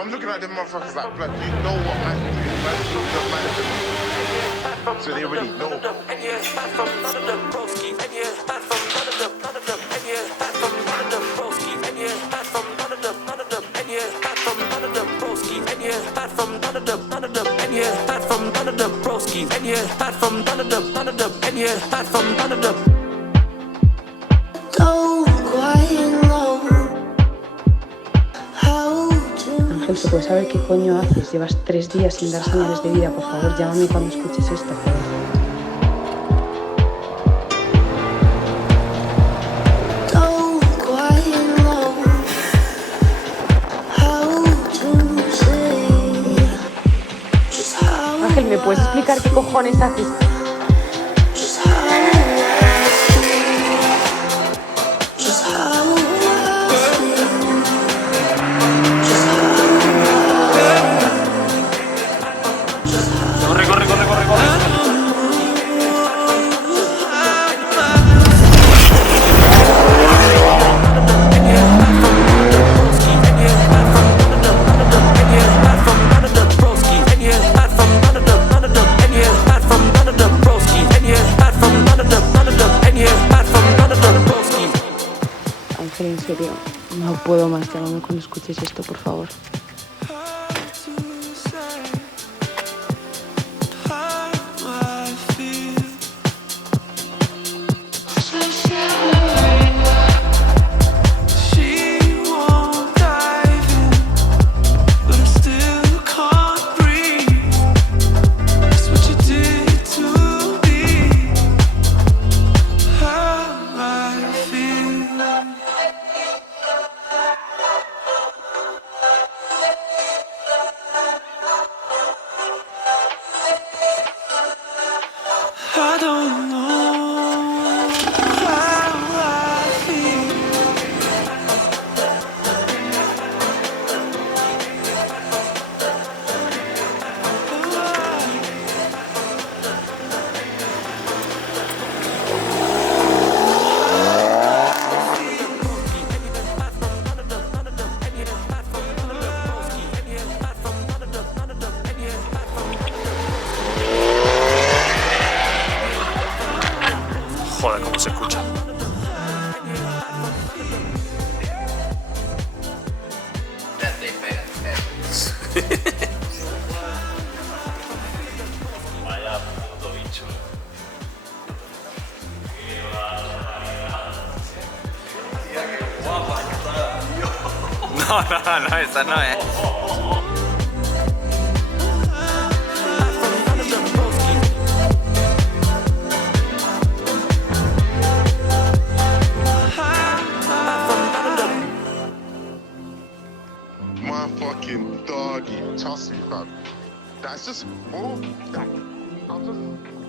I'm looking at them motherfuckers like, blood, you know what man do, man. So they already know. Ángel, ¿se puede saber qué coño haces? Llevas 3 días sin dar señales de vida. Por favor, llámame cuando escuches esto, joder. Ángel, ¿me puedes explicar qué cojones haces? Corre, corre, corre, corre, corre. Ángel, en serio, no puedo más. Llámame cuando escuches esto, por favor. I don't know how I feel. Joder, cómo se escucha. Vaya puto bicho. No, no, no, esa no es. My fucking doggy, trust me, fam. That's just, bro, I'm just